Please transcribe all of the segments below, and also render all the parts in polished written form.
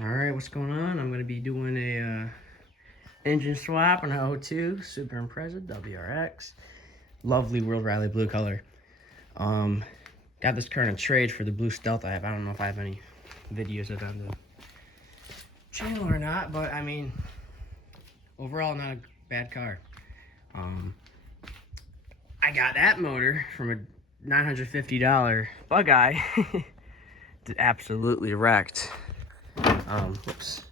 Alright, what's going on? I'm going to be doing a engine swap on an 02 Subaru Impreza WRX. Lovely World Rally blue color. Got this car in a trade for the blue Stealth I have. I don't know if I have any videos of it on the channel or not, but I mean, overall not a bad car. I got that motor from a $950 Bug Eye. Absolutely wrecked. Whoops,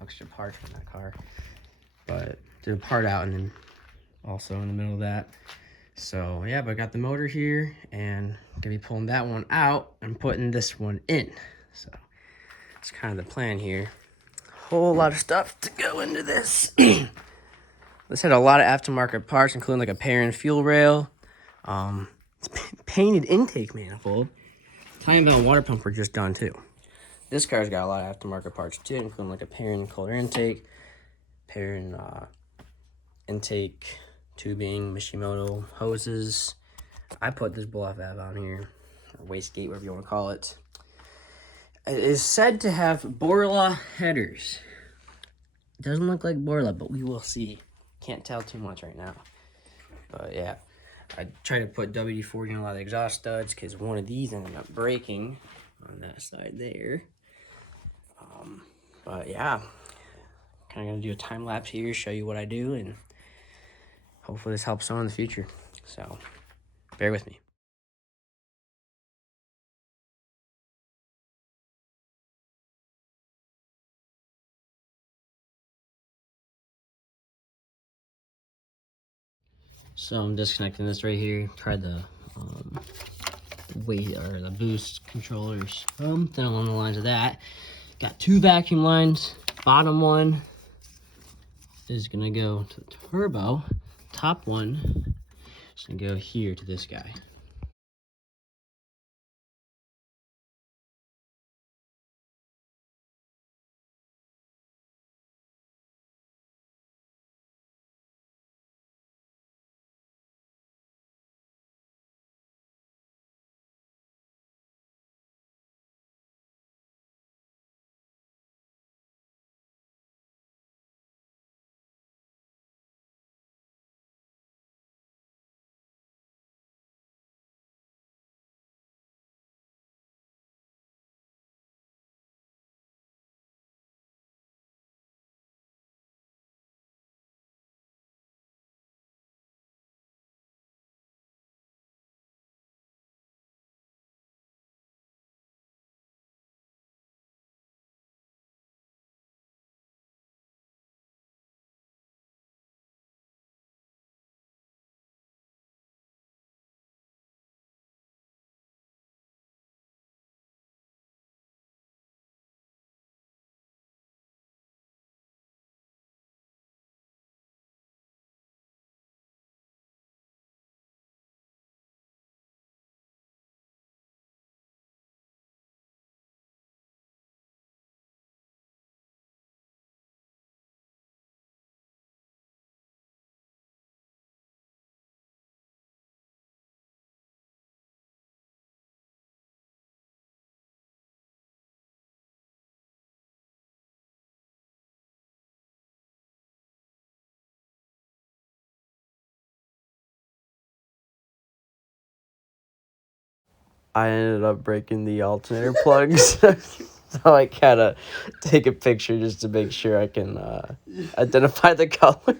extra part from that car. But did a part out and then also in the middle of that. So yeah, but I got the motor here and gonna be pulling that one out and putting this one in. So it's kind of the plan here. Whole lot of stuff to go into this. This had a lot of aftermarket parts, including like a pair and fuel rail, painted intake manifold. Timing belt and water pump were just done too. This car's got a lot of aftermarket parts too, including like a pair and color intake, pair and intake tubing, Mishimoto hoses. I put this blow-off valve on here, or wastegate, whatever you want to call it. It is said to have Borla headers. It doesn't look like Borla, but we will see. Can't tell too much right now. But yeah, I tried to put WD-40 in a lot of the exhaust studs because one of these ended up breaking on that side there. But yeah, kind of gonna do a time lapse here, show you what I do, and hopefully this helps someone in the future. So bear with me. So I'm disconnecting this right here. Tried the weight or the boost controllers. Then along the lines of that, got two vacuum lines. Bottom one is gonna go to the turbo. Top one is gonna go here to this guy. I ended up breaking the alternator plugs. So I gotta take a picture just to make sure I can identify the color.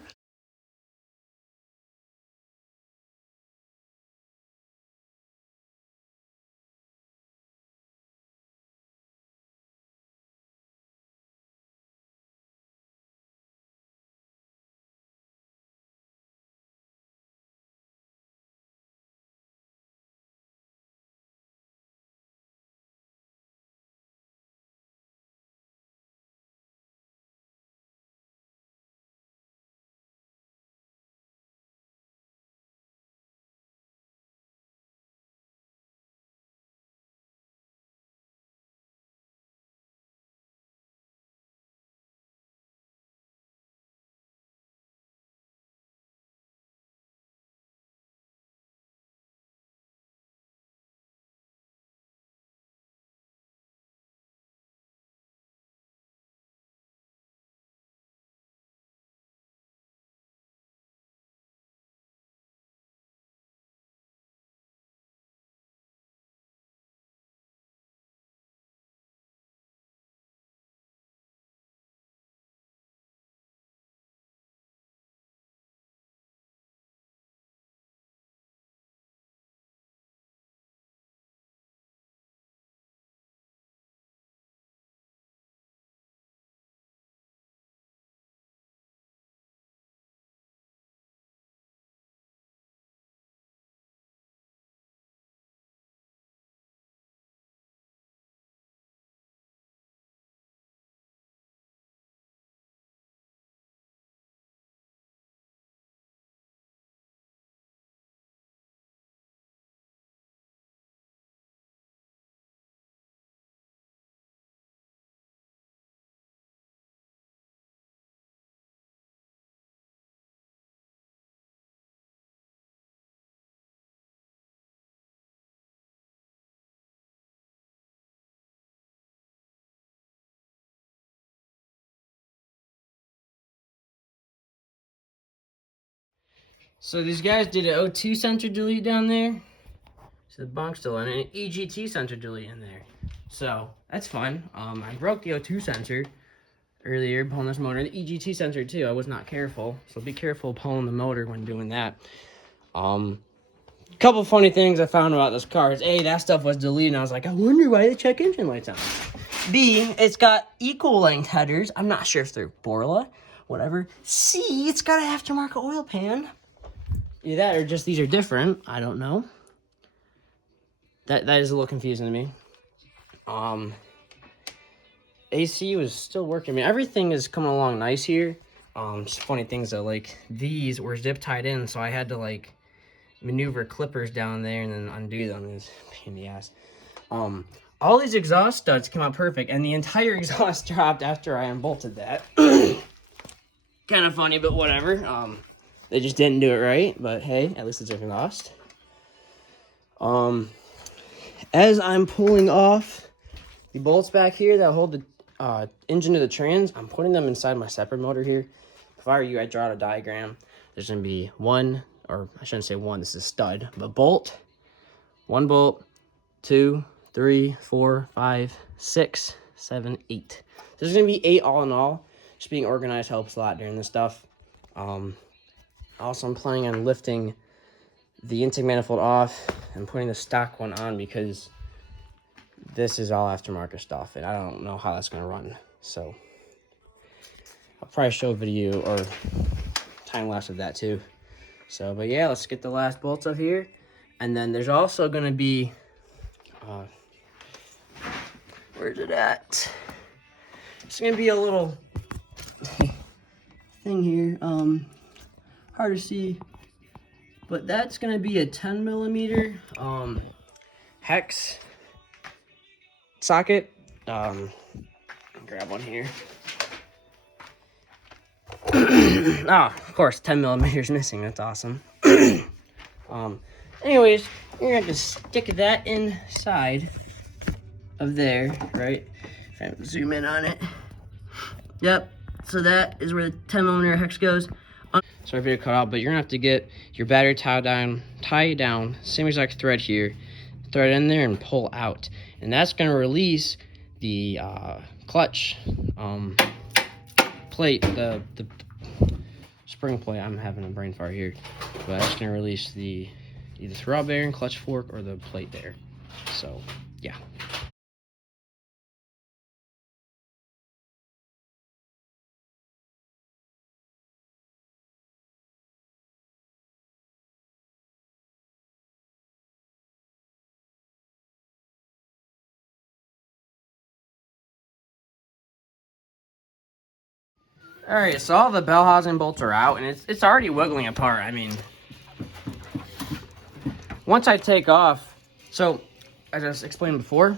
So these guys did an O2 sensor delete down there. So the bunk's still in, and an EGT sensor delete in there. So that's fun. I broke the O2 sensor earlier pulling this motor, and the EGT sensor too. I was not careful, so be careful pulling the motor when doing that. Couple funny things I found about this car is A, that stuff was deleted, and I was like, I wonder why the check engine light's on. B, it's got equal length headers. I'm not sure if they're Borla, whatever. C, it's got an aftermarket oil pan. Either that or just these are different. I don't know. That is a little confusing to me. AC was still working. I mean, everything is coming along nice here. Just funny things though, like these were zip tied in, so I had to like maneuver clippers down there and then undo them. It was a pain in the ass. All these exhaust studs came out perfect, and the entire exhaust dropped after I unbolted that. Kind of funny, but whatever. They just didn't do it right, but hey, at least it's exhaust. As I'm pulling off the bolts back here that hold the engine to the trans, I'm putting them inside my separate motor here. If I were you, I'd draw out a diagram. There's going to be one, or I shouldn't say one, this is a stud, but bolt, one bolt, 2, 3, 4, 5, 6, 7, 8. There's going to be 8 all in all. Just being organized helps a lot during this stuff. Also, I'm planning on lifting the intake manifold off and putting the stock one on because this is all aftermarket stuff, and I don't know how that's going to run. So I'll probably show a video or time lapse of that too. So, but yeah, let's get the last bolts up here. And then there's also going to be, where's it at? It's going to be a little thing here. Hard to see, but that's going to be a 10 millimeter hex socket. Grab one here. Oh, of course, 10 millimeters missing. That's awesome. Anyways, you're gonna have to stick that inside of there, right? If I zoom in on it. Yep. So that is where the 10 millimeter hex goes. Sorry if it cut out, but you're gonna have to get your battery tied down, same exact thread here, thread in there and pull out, and that's gonna release the clutch plate, the spring plate. I'm having a brain fart here, but that's gonna release the either throwout bearing, clutch fork, or the plate there. So yeah. All right, so all the bell housing bolts are out, and it's already wiggling apart. I mean, once I take off, so as I was explained before,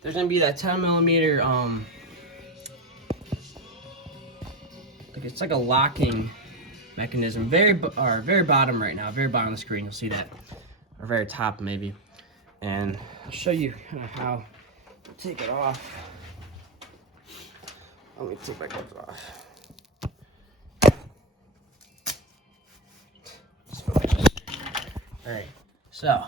there's gonna be that 10 millimeter like it's like a locking mechanism, very bottom right now, very bottom of the screen. You'll see that, or very top maybe, and I'll show you kind of how to take it off. Let me take my gloves off. All right, so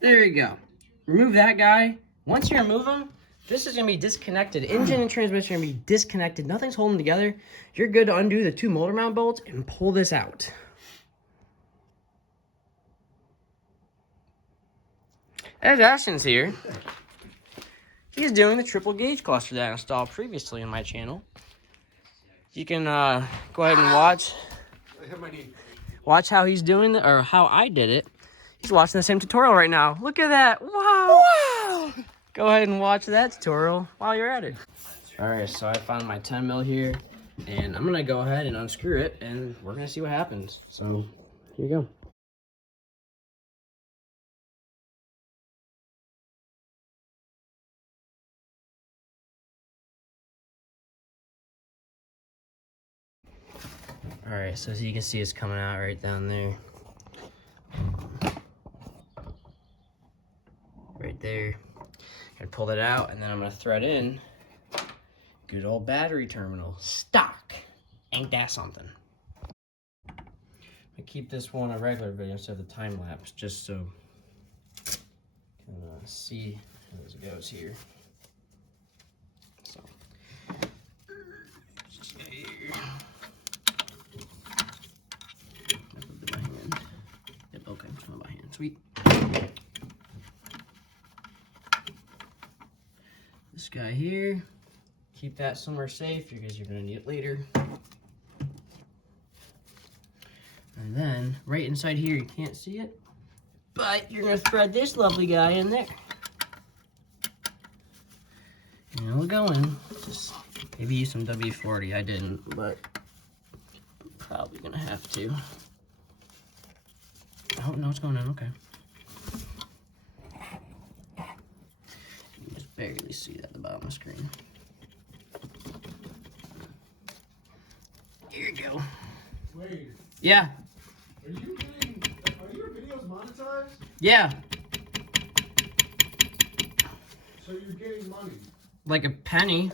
there you go. Remove that guy. Once you remove him, this is gonna be disconnected. Engine and transmission are gonna be disconnected. Nothing's holding them together. You're good to undo the 2 motor mount bolts and pull this out. As Ashton's here, he's doing the triple gauge cluster that I installed previously in my channel. You can go ahead and watch how he's doing it, or how I did it. He's watching the same tutorial right now. Look at that. Wow. Wow. Go ahead and watch that tutorial while you're at it. All right, so I found my 10 mil here, and I'm gonna go ahead and unscrew it, and we're gonna see what happens. So here you go. All right, so as you can see, it's coming out right down there. Right there. Gonna pull that out, and then I'm gonna thread in good old battery terminal. Stock. Ain't that something? I keep this one a regular video instead of the time lapse, just so you can see as it goes here. So, just here. My hand. Yep, okay, it's not my hand. Sweet. This guy here, keep that somewhere safe because you're gonna need it later. And then, right inside here, you can't see it, but you're gonna thread this lovely guy in there. And it'll go in. Just maybe use some W40. I didn't, but I'm probably gonna have to. Oh, no, it's going in, okay. You can just barely see that at the bottom of the screen. Here you go. Wait. Yeah. Are your videos monetized? Yeah. So you're getting money? Like a penny.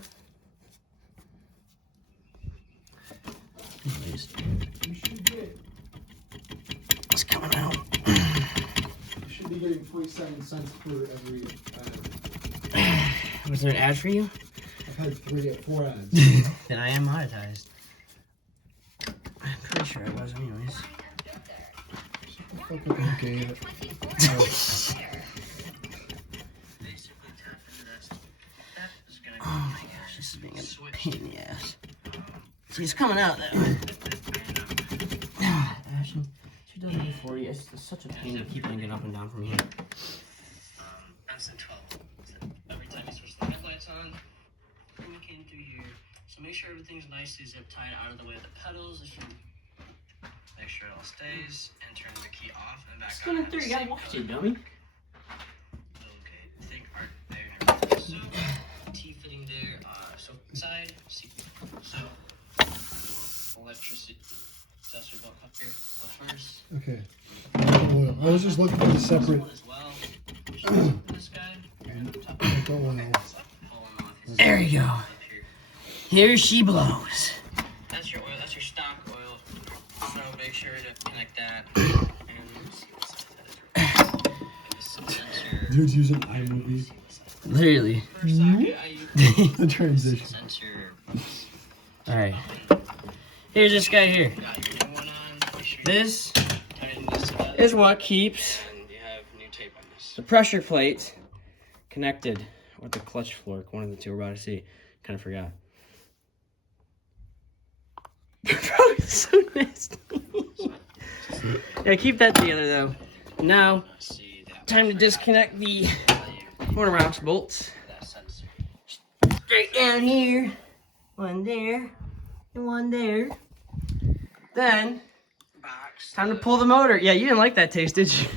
At least. You should get. It's coming out. You should be getting 27 cents for every ad. Was there an ad for you? I've had 4 ads. Then I am monetized. I'm pretty sure I was anyways. Okay. Oh my gosh, this is being a pain in the ass. So he's coming out though. Ashton, 2040, it's such a pain to keep linking up and down from here. Benson 12. Every time you switch the headlights on, we came through here. So make sure everything's nicely zip tied out of the way of the pedals. If you make sure it all stays and turn the key off and back on. Spinning through, you gotta watch it, dummy. Okay, think art there. So, T-fitting there, so inside, see, so, electricity, accessory belt cup here, go first. Okay. I was just looking for the separate. As well. This guy, there you go. Here she blows. That's your oil, that's your stock oil. So make sure to connect that. And Dude's using iMovie. literally. The transition. Alright. Here's this guy here. This is what keeps the pressure plate connected with the clutch fork. One of the two we're about to see. Kind of forgot. Bro, it's so nasty. Yeah, keep that together though. Now, time to disconnect the corner mounts bolts. Straight down here. One there. And one there. Then, time to pull the motor. Yeah, you didn't like that taste, did you?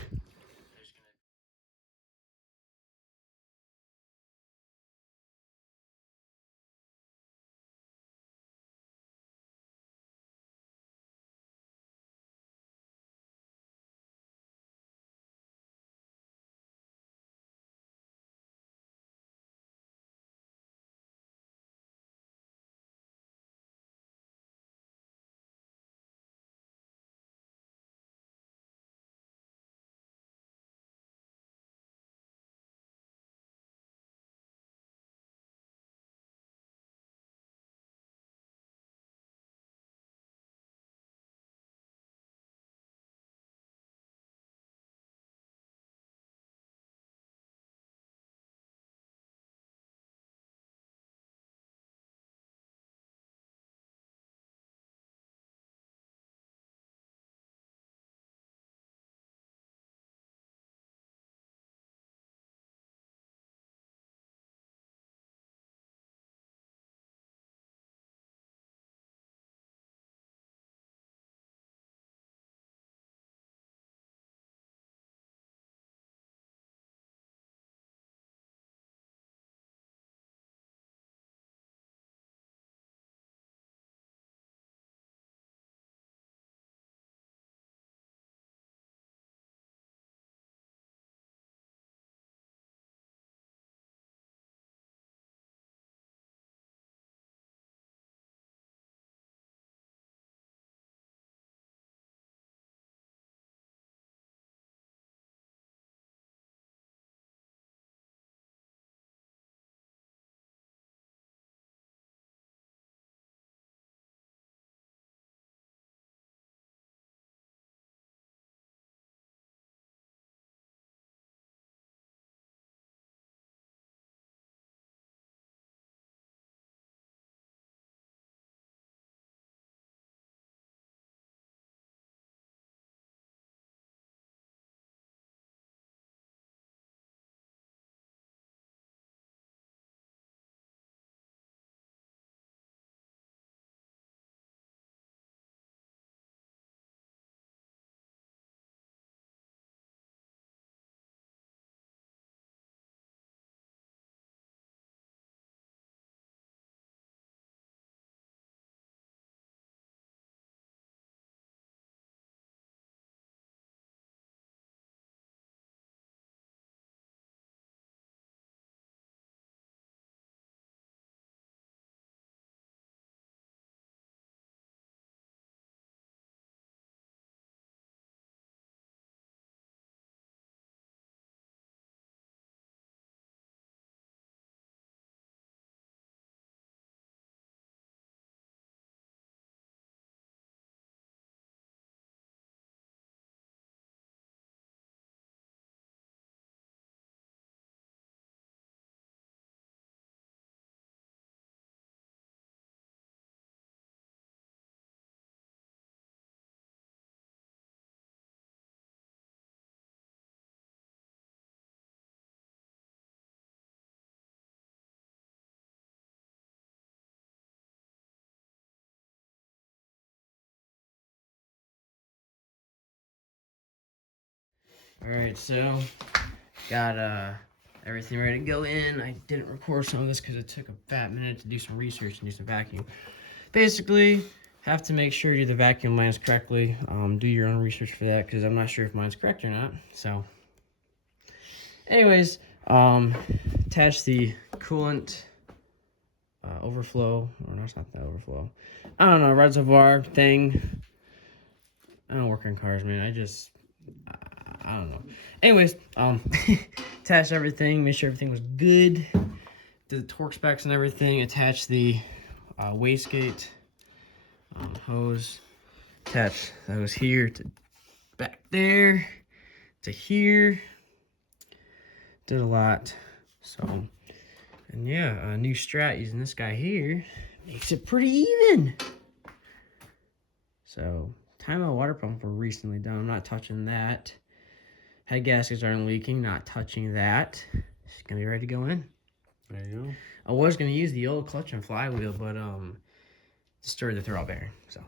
Alright, so got everything ready to go in. I didn't record some of this because it took a fat minute to do some research and do some vacuum. Basically, have to make sure you do the vacuum lines correctly. Do your own research for that because I'm not sure if mine's correct or not. So, anyways, attach the coolant overflow, or no, it's not the overflow. I don't know, reservoir thing. I don't work on cars, man. I don't know. Anyways, attach everything, make sure everything was good. Did the torque specs and everything. Attach the wastegate hose. Attach the hose here to back there to here. Did a lot. So, and yeah, a new Strat using this guy here makes it pretty even. So, time of water pump were recently done. I'm not touching that. Head gaskets aren't leaking. Not touching that. It's gonna be ready to go in. There you go. I was gonna use the old clutch and flywheel, but destroyed the throttle bearing. So